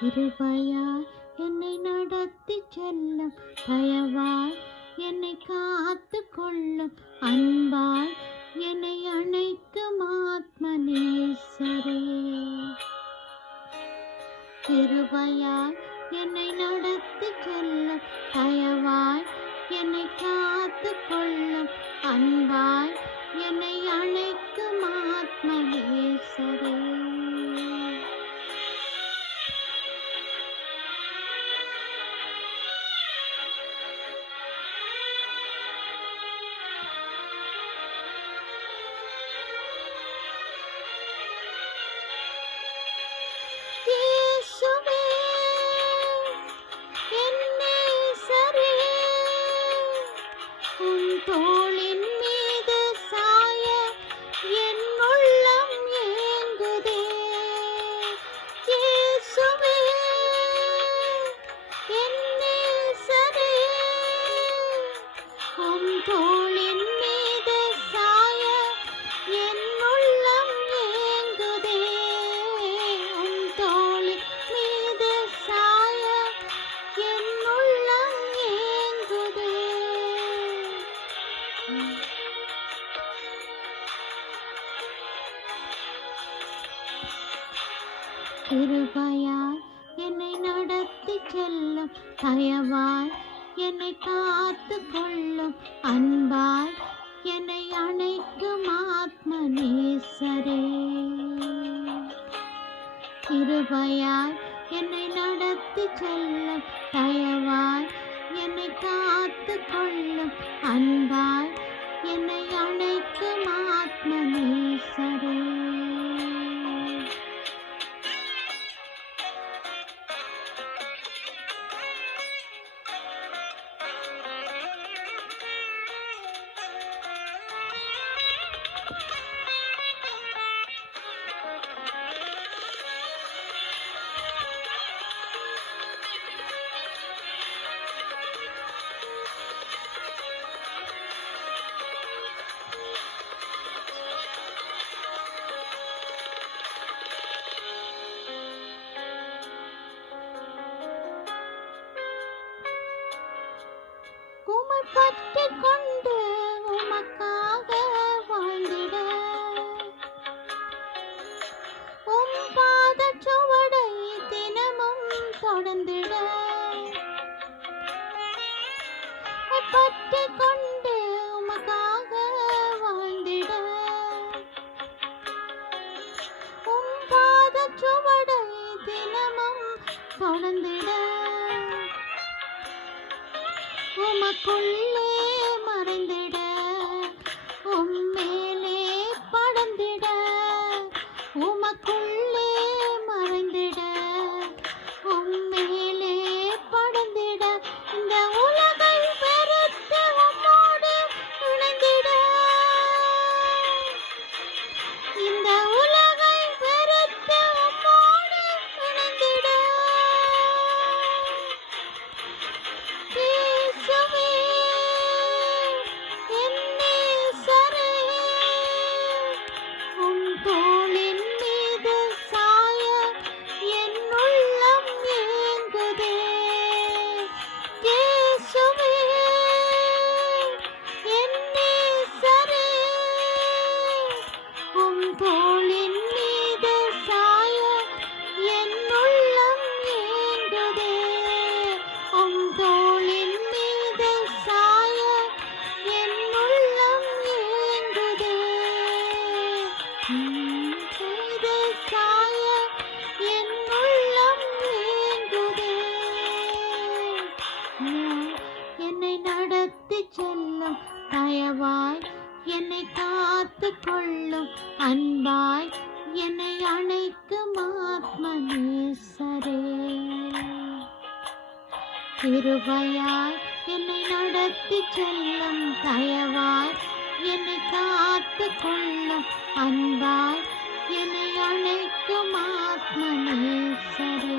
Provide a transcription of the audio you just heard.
கிருபையாய் என்னை நடத்தி செல்லும், தயவாய் என்னை காத்து கொள்ளும், அன்பாய் என்னை அணைக்கும் ஆத்மநேசரே. கிருபையாய் என்னை நடத்தி செல்லும், தயவாய் என்னை காத்து கொள்ளும், அன்பாய் என்னை அணைக்கும் ஆத்மநேசரே. இயேசுவே என் நேசரே, உன் தோளின் மீது சாய என் உள்ளம் ஏங்குதே. இயேசுவே என் நேசரே, உன் தோளின் மீது சாய என் உள்ளம் ஏங்குதே. உன் தோளின் மீது சாய என் உள்ளம் ஏங்குதே. கிருபையாய் என்னை நடத்தி செல்லும், தயவாய் என்னை காத்து கொள்ளும், அன்பாய் என்னை அணைக்கும் ஆத்மநேசரே. கிருபையாய் என்னை நடத்தி செல்லும், தயவாய் என்னை காத்து கொள்ளும், அன்பாய் என்னை அணைக்கும் ஆத்மநேசரே. உம்மை பற்றிக் கொண்டு உமக்காக வாழ்ந்திட, உம் பாதச் சுவடை தினமும் தொடர்ந்திட. உம்மை பற்றிக் கொண்டு உமக்காக வாழ்ந்திட, உம் பாதச் சுவடை தினமும் தொடர்ந்திட. உமக்குள்ளே மறைந்திட, உம்மேலே படர்ந்திட. உமக்குள்ளே மறைந்திட, உம்மேலே படர்ந்திட. இந்த உலகை வெறுத்து உம்மோடு இணைந்திட, இந்த உலகை வெறுத்து உம்மோடு இணைந்திட. இயேசுவே என் நேசரே, உன் தோளின் மீது சாய என் உள்ளம் ஏங்குதே. இயேசுவே என் நேசரே, உன் தோளின் மீது சாய என் உள்ளம் ஏங்குதே. உன் தோளின் மீது சாய என் உள்ளம் ஏங்குதே. மீது சாய என் உள்ளம் ஏங்குதே. என்னை நடத்தி செல்லும், தயவாய் என்னை காத்து கொள்ளும், அன்பாய் என்னை அணைக்கும் ஆத்மநேசரே. கிருபையாய் என்னை நடத்தி செல்லும், தயவாய் என்னை காத்து கொள்ளும், அன்பாய் என்னை அணைக்கும் ஆத்மநேசரே.